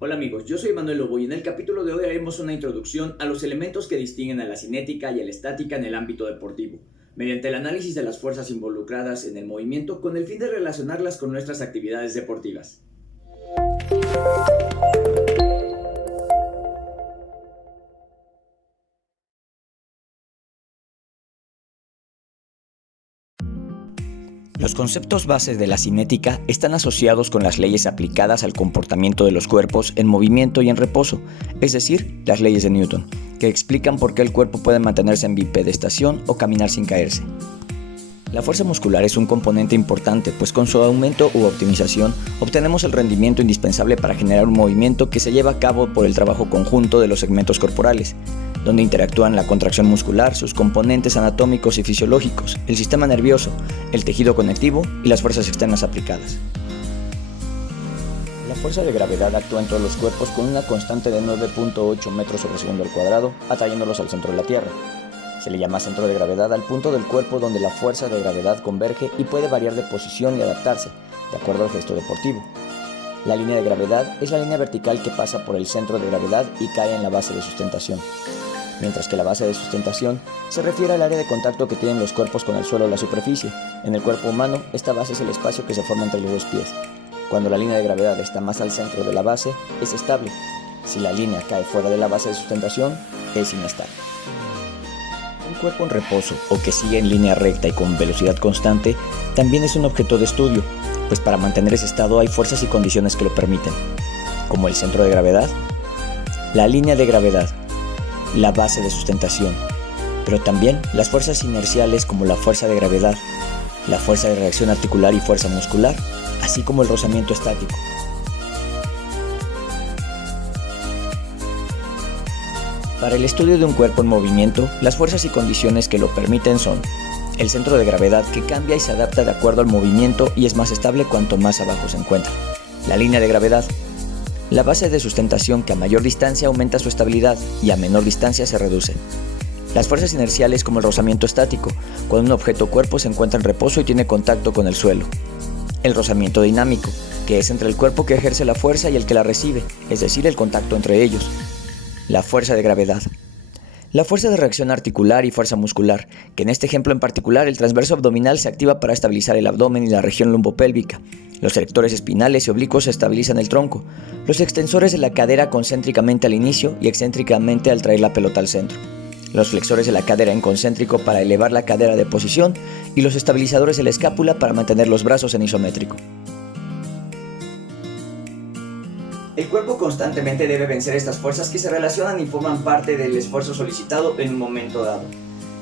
Hola amigos, yo soy Manuel Lobo y en el capítulo de hoy haremos una introducción a los elementos que distinguen a la cinética y a la estática en el ámbito deportivo, mediante el análisis de las fuerzas involucradas en el movimiento con el fin de relacionarlas con nuestras actividades deportivas. Los conceptos bases de la cinética están asociados con las leyes aplicadas al comportamiento de los cuerpos en movimiento y en reposo, es decir, las leyes de Newton, que explican por qué el cuerpo puede mantenerse en bipedestación o caminar sin caerse. La fuerza muscular es un componente importante, pues con su aumento u optimización obtenemos el rendimiento indispensable para generar un movimiento que se lleva a cabo por el trabajo conjunto de los segmentos corporales, donde interactúan la contracción muscular, sus componentes anatómicos y fisiológicos, el sistema nervioso, el tejido conectivo y las fuerzas externas aplicadas. La fuerza de gravedad actúa en todos los cuerpos con una constante de 9.8 metros sobre segundo al cuadrado, atrayéndolos al centro de la Tierra. Se le llama centro de gravedad al punto del cuerpo donde la fuerza de gravedad converge y puede variar de posición y adaptarse, de acuerdo al gesto deportivo. La línea de gravedad es la línea vertical que pasa por el centro de gravedad y cae en la base de sustentación, mientras que la base de sustentación se refiere al área de contacto que tienen los cuerpos con el suelo o la superficie. En el cuerpo humano, esta base es el espacio que se forma entre los dos pies. Cuando la línea de gravedad está más al centro de la base, es estable. Si la línea cae fuera de la base de sustentación, es inestable. Un cuerpo en reposo o que sigue en línea recta y con velocidad constante también es un objeto de estudio, pues para mantener ese estado hay fuerzas y condiciones que lo permiten, como el centro de gravedad, la línea de gravedad, la base de sustentación, pero también las fuerzas inerciales como la fuerza de gravedad, la fuerza de reacción articular y fuerza muscular, así como el rozamiento estático. Para el estudio de un cuerpo en movimiento, las fuerzas y condiciones que lo permiten son el centro de gravedad, que cambia y se adapta de acuerdo al movimiento y es más estable cuanto más abajo se encuentra, la línea de gravedad, la base de sustentación, que a mayor distancia aumenta su estabilidad y a menor distancia se reduce, las fuerzas inerciales como el rozamiento estático, cuando un objeto o cuerpo se encuentra en reposo y tiene contacto con el suelo, el rozamiento dinámico, que es entre el cuerpo que ejerce la fuerza y el que la recibe, es decir, el contacto entre ellos, la fuerza de gravedad, la fuerza de reacción articular y fuerza muscular, que en este ejemplo en particular el transverso abdominal se activa para estabilizar el abdomen y la región lumbopélvica, los erectores espinales y oblicuos estabilizan el tronco, los extensores de la cadera concéntricamente al inicio y excéntricamente al traer la pelota al centro, los flexores de la cadera en concéntrico para elevar la cadera de posición y los estabilizadores de la escápula para mantener los brazos en isométrico. El cuerpo constantemente debe vencer estas fuerzas que se relacionan y forman parte del esfuerzo solicitado en un momento dado.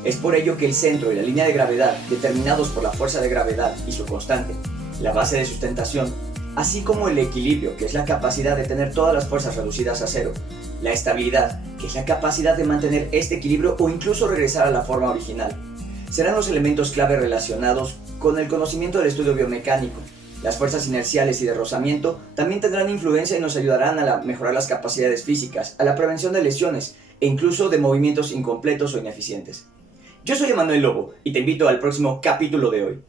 Es por ello que el centro y la línea de gravedad, determinados por la fuerza de gravedad y su constante, la base de sustentación, así como el equilibrio, que es la capacidad de tener todas las fuerzas reducidas a cero, la estabilidad, que es la capacidad de mantener este equilibrio o incluso regresar a la forma original, serán los elementos clave relacionados con el conocimiento del estudio biomecánico. Las fuerzas inerciales y de rozamiento también tendrán influencia y nos ayudarán a mejorar las capacidades físicas, a la prevención de lesiones e incluso de movimientos incompletos o ineficientes. Yo soy Manuel Lobo y te invito al próximo capítulo de hoy.